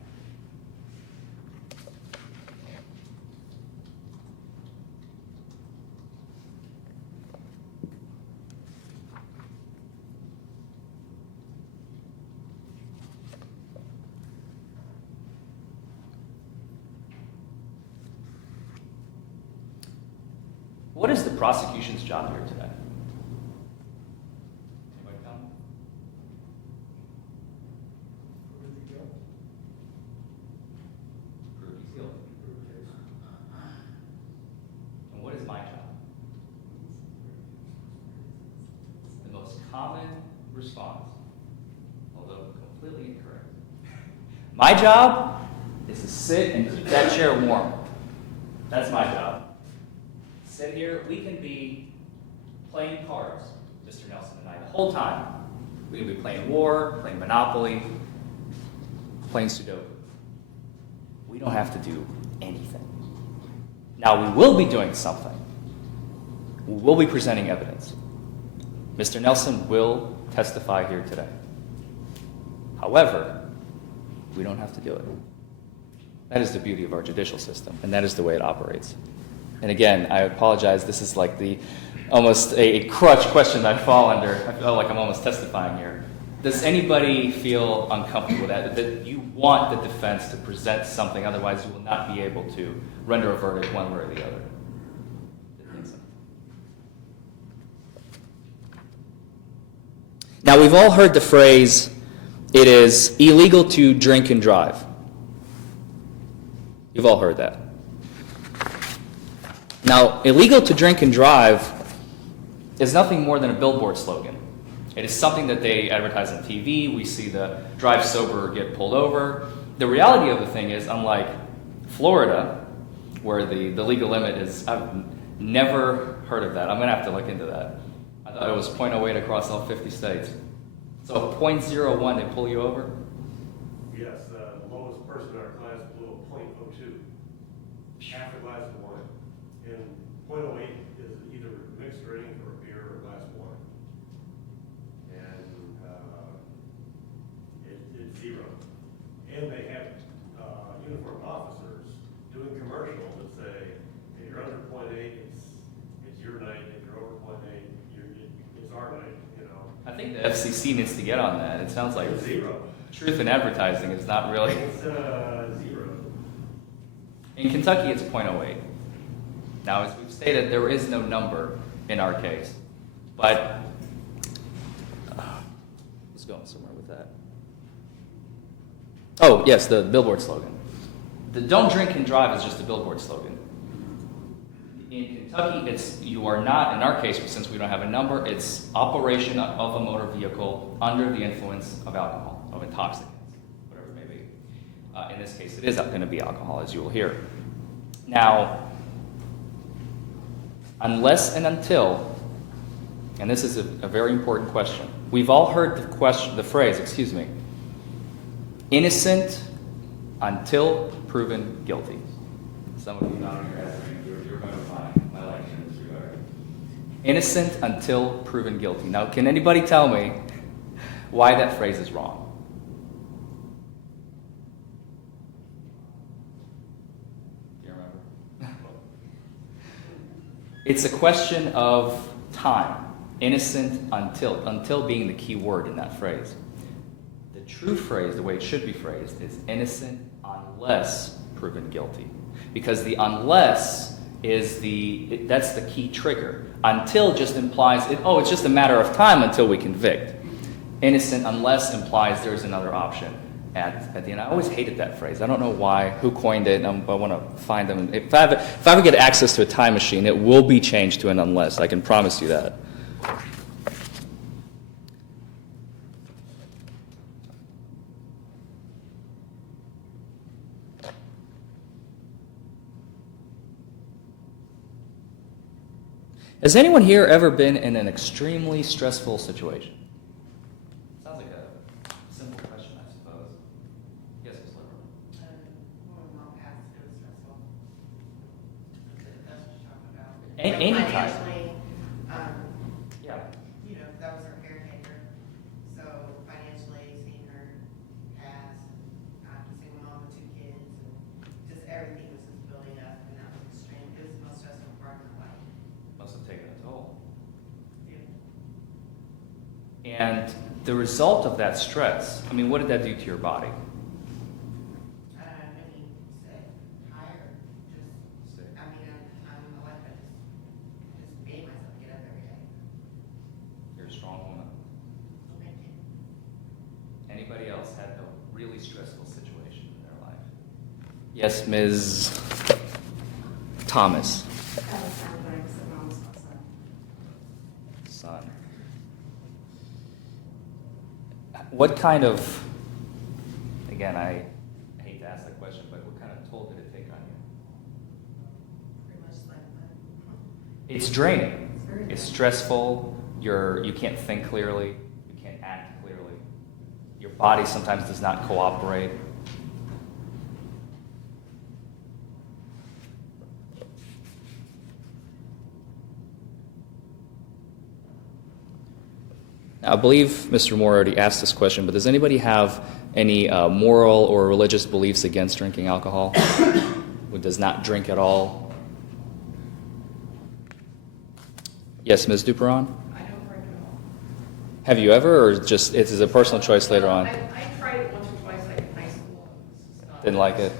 What is the prosecution's job here today? Anybody tell me? common response, although completely incorrect. My job is to sit and keep that chair warm. That's my job. Sit here, we can be playing cards, Mr. Nelson and I, the whole time. We can be playing War, playing Monopoly, playing Sudoku. We don't have to do anything. Now, we will be doing something. We will be presenting evidence. Mr. Nelson will testify here today. However, we don't have to do it. That is the beauty of our judicial system, and that is the way it operates. And again, I apologize, this is like almost a crutch question I fall under. I feel like I'm almost testifying here. Does anybody feel uncomfortable with that you want the defense to present something, otherwise you will not be able to render a verdict one way or the other? I think so. Now, we've all heard the phrase, it is illegal to drink and drive. You've all heard that. Now, illegal to drink and drive is nothing more than a billboard slogan. It is something that they advertise on TV. We see the drive sober or get pulled over. The reality of the thing is, unlike Florida, where the legal limit is, I've never heard of that. I'm going to have to look into that. I thought it was 0.08 across all 50 states. So 0.01, they pull you over? Yes, the lowest person in our class blew a .02, half a glass of wine. And .08 is either mixed drink or a beer or a glass of wine. And it's zero. And they have uniformed officers doing commercials that say, if you're under .8, it's your night. If you're over .8, it's our night. I think the FCC needs to get on that. It sounds like zero. Truth in advertising is not really. It's zero. In Kentucky, it's .08. Now, as we've stated, there is no number in our case, but let's go somewhere with that. Oh, yes, the billboard slogan. The "Don't drink and drive" is just a billboard slogan. In Kentucky, it's you are not, in our case, since we don't have a number, it's operation of a motor vehicle under the influence of alcohol, of intoxicants, whatever it may be. In this case, it is going to be alcohol, as you will hear. Now, unless and until, and this is a very important question, we've all heard the phrase, innocent until proven guilty. Some of you not here you're going to find my lecture in this regard. Innocent until proven guilty. Now, can anybody tell me why that phrase is wrong? Do you remember? It's a question of time. Innocent until being the key word in that phrase. The true phrase, the way it should be phrased, is innocent unless proven guilty. Because the unless is that's the key trigger. Until just implies, it's just a matter of time until we convict. Innocent unless implies there's another option at the end. I always hated that phrase. I don't know why, who coined it, and I want to find them. If I ever get access to a time machine, it will be changed to an unless. I can promise you that. Has anyone here ever been in an extremely stressful situation? Sounds like a simple question, I suppose. Yes, Ms. Liberal. When my mom passed, it was stressful. That's what you're talking about. Any time. Financially, Yeah. that was her caretaker. So financially, seeing her pass, I'm a single mom with 2 kids, and just everything was just building up, and that was extreme. It was the most stressful part of my life. Must have taken a toll. Yeah. And the result of that stress, what did that do to your body? Sick, tired, just, Sick. I'm in my life, I just made myself get up every day. You're a strong woman. Thank you. Anybody else had a really stressful situation in their life? Yes, Ms. Thomas. Son. What kind of, again, I hate to ask that question, but what kind of toll did it take on you? Pretty much like that. It's draining. It's very It's stressful. You can't think clearly. You can't act clearly. Your body sometimes does not cooperate. Now, I believe Mr. Moore already asked this question, but does anybody have any moral or religious beliefs against drinking alcohol? Who does not drink at all? Yes, Ms. Duperon? I don't drink at all. Have you ever, or just it is a personal choice later on? I tried it once or twice, like in high school. It's just not- Didn't like it?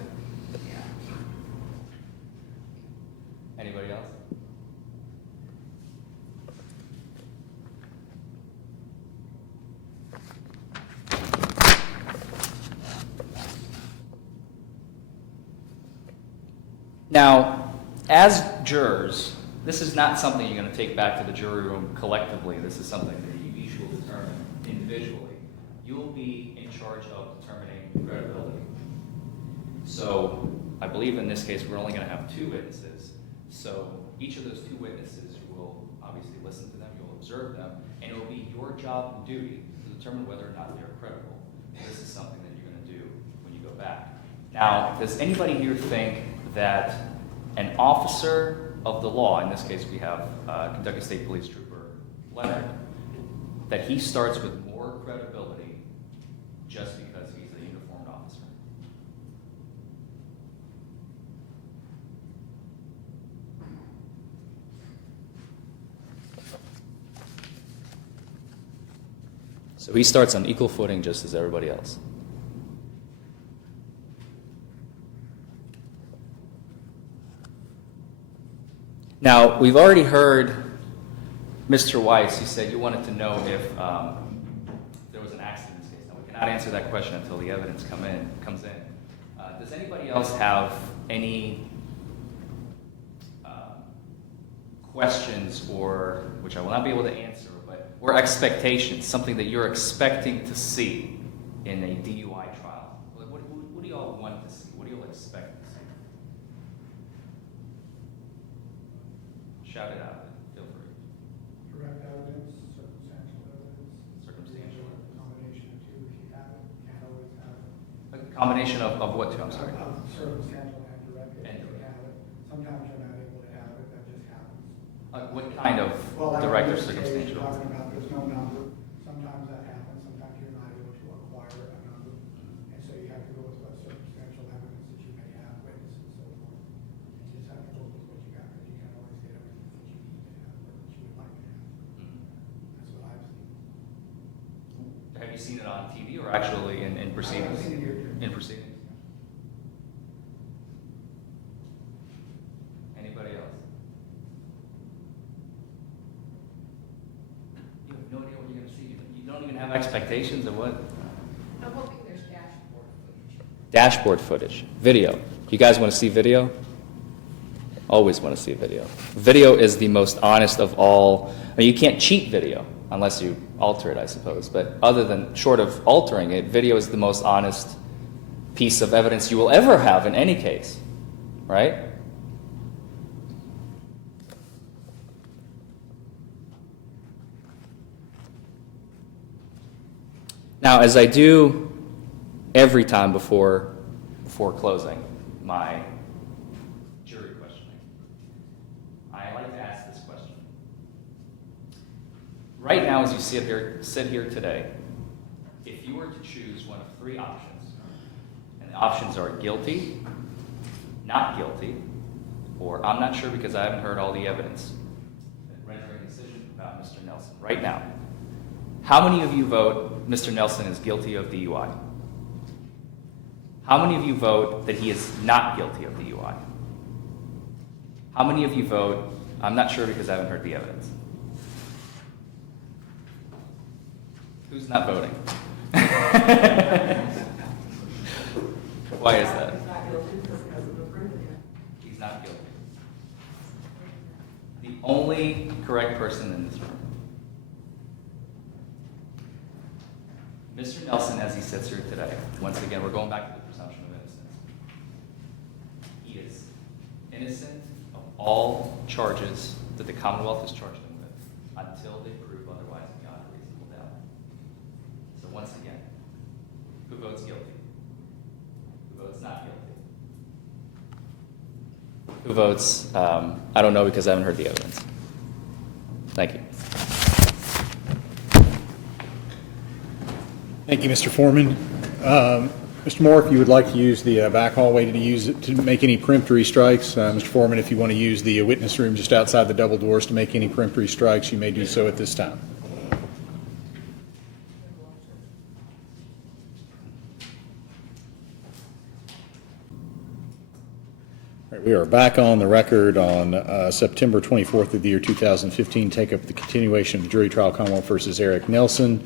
Yeah. Anybody else? Now, as jurors, this is not something you're going to take back to the jury room collectively. This is something that you each will determine individually. You'll be in charge of determining credibility. So, I believe in this case we're only going to have 2 witnesses. So, each of those 2 witnesses, you will obviously listen to them, you'll observe them, and it will be your job and duty to determine whether or not they're credible. This is something that you're going to do when you go back. Now, does anybody here think that an officer of the law, in this case we have Kentucky State Police Trooper Leonard, that he starts with more credibility just because he's a uniformed officer? So he starts on equal footing just as everybody else. Now, we've already heard Mr. Weiss. He said you wanted to know if there was an accident in this case. Now, we cannot answer that question until the evidence comes in. Does anybody else have any questions, or which I will not be able to answer, or expectations, something that you're expecting to see in a DUI trial? What do you all want to see? What do you all expect to see? Shout it out. Feel free. Direct evidence, circumstantial evidence. Circumstantial. A combination of 2 if you have it, can't always have it. A combination of what two? I'm sorry. Of circumstantial and direct if And you direct. have it. Sometimes you're not able to have it, that just happens. What kind of Well, like direct or in this case, circumstantial? you're talking about there's no number. Sometimes that happens, sometimes you're not able to acquire a number. And so you have to go with what circumstantial evidence that you may have, witnesses and so forth. You just have to go with what you got, because you can't always get everything that you need to have, or that you would like to have. That's what I've seen. Have you seen it on TV or actually in proceedings? I've seen it here, too. In proceedings. Anybody else? You have no idea what you're going to see. You don't even have expectations of what? I'm hoping there's dashboard footage. Dashboard footage, video. You guys want to see video? Always want to see video. Video is the most honest of all. I mean, you can't cheat video unless you alter it, I suppose. But other than short of altering it, video is the most honest piece of evidence you will ever have in any case, right? Now, as I do every time before closing my jury questioning, I like to ask this question. Right now, as you sit here today, if you were to choose one of 3 options, and the options are guilty, not guilty, or I'm not sure because I haven't heard all the evidence, rendering a decision about Mr. Nelson right now, how many of you vote Mr. Nelson is guilty of DUI? How many of you vote that he is not guilty of DUI? How many of you vote, I'm not sure because I haven't heard the evidence? Who's not voting? Why is that? He's not guilty. The only correct person in this room. Mr. Nelson, as he sits here today, once again, we're going back to the presumption of innocence. He is innocent of all charges that the Commonwealth has charged him with until they prove otherwise beyond a reasonable doubt. So once again, who votes guilty? Who votes not guilty? Who votes, I don't know because I haven't heard the evidence. Thank you. Thank you, Mr. Foreman. Mr. Moore, if you would like to use the back hallway to use it to make any peremptory strikes. Mr. Foreman, if you want to use the witness room just outside the double doors to make any peremptory strikes, you may do so at this time. All right, we are back on the record on September 24th of the year 2015. Take up the continuation of the jury trial, Commonwealth versus Eric Nelson.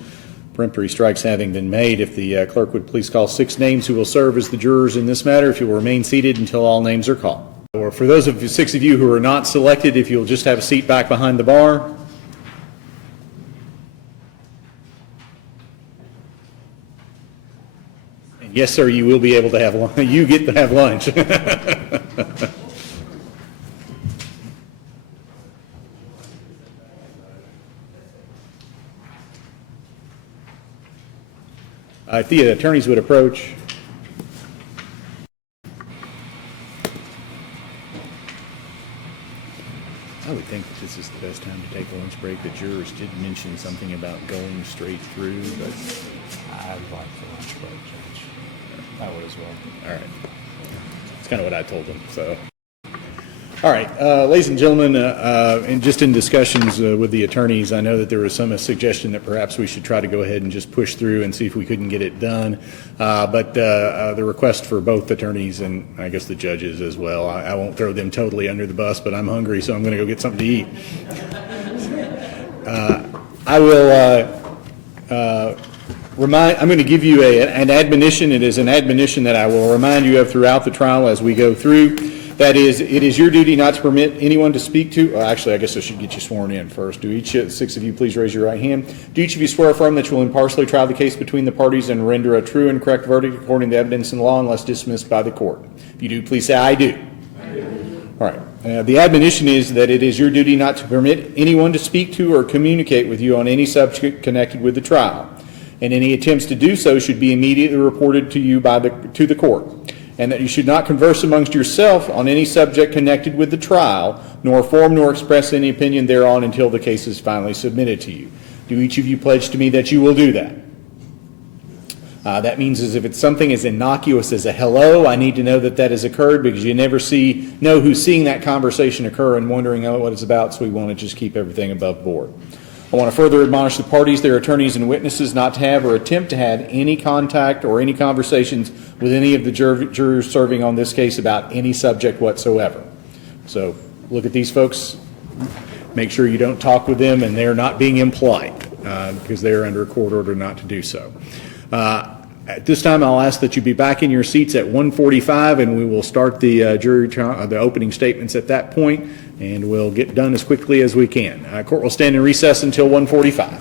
Peremptory strikes having been made, if the clerk would please call 6 names who will serve as the jurors in this matter, if you will remain seated until all names are called. Or for those of you, 6 of you who are not selected, if you'll just have a seat back behind the bar. And yes, sir, you will be able to have lunch. You get to have lunch. If the attorneys would approach. I would think that this is the best time to take a lunch break. The jurors did mention something about going straight through, but I'd like the lunch break, Judge. I would as well. all right. That's kind of what I told them, so. All right, ladies and gentlemen, and just in discussions with the attorneys, I know that there was some suggestion that perhaps we should try to go ahead and just push through and see if we couldn't get it done. But the request for both attorneys and I guess the judges as well, I won't throw them totally under the bus, but I'm hungry, so I'm going to go get something to eat. I will I'm going to give you an admonition. It is an admonition that I will remind you of throughout the trial as we go through. That is, it is your duty not to permit anyone to speak to, actually, I guess I should get you sworn in first. Do each 6 of you please raise your right hand? Do each of you swear or affirm that you will impartially try the case between the parties and render a true and correct verdict according to the evidence in law unless dismissed by the court? If you do, please say, I do. I do. All right. The admonition is that it is your duty not to permit anyone to speak to or communicate with you on any subject connected with the trial, and any attempts to do so should be immediately reported to you to the court, and that you should not converse amongst yourself on any subject connected with the trial, nor form nor express any opinion thereon until the case is finally submitted to you. Do each of you pledge to me that you will do that? That means as if it's something as innocuous as a hello, I need to know that that has occurred, because you never know who's seeing that conversation occur and wondering what it's about, so we want to just keep everything above board. I want to further admonish the parties, their attorneys, and witnesses not to have or attempt to have any contact or any conversations with any of the jurors serving on this case about any subject whatsoever. So look at these folks, make sure you don't talk with them and they're not being impolite because they're under a court order not to do so. At this time, I'll ask that you be back in your seats at 1:45, and we will start the jury trial, the opening statements at that point, and we'll get done as quickly as we can. Court will stand in recess until 1:45.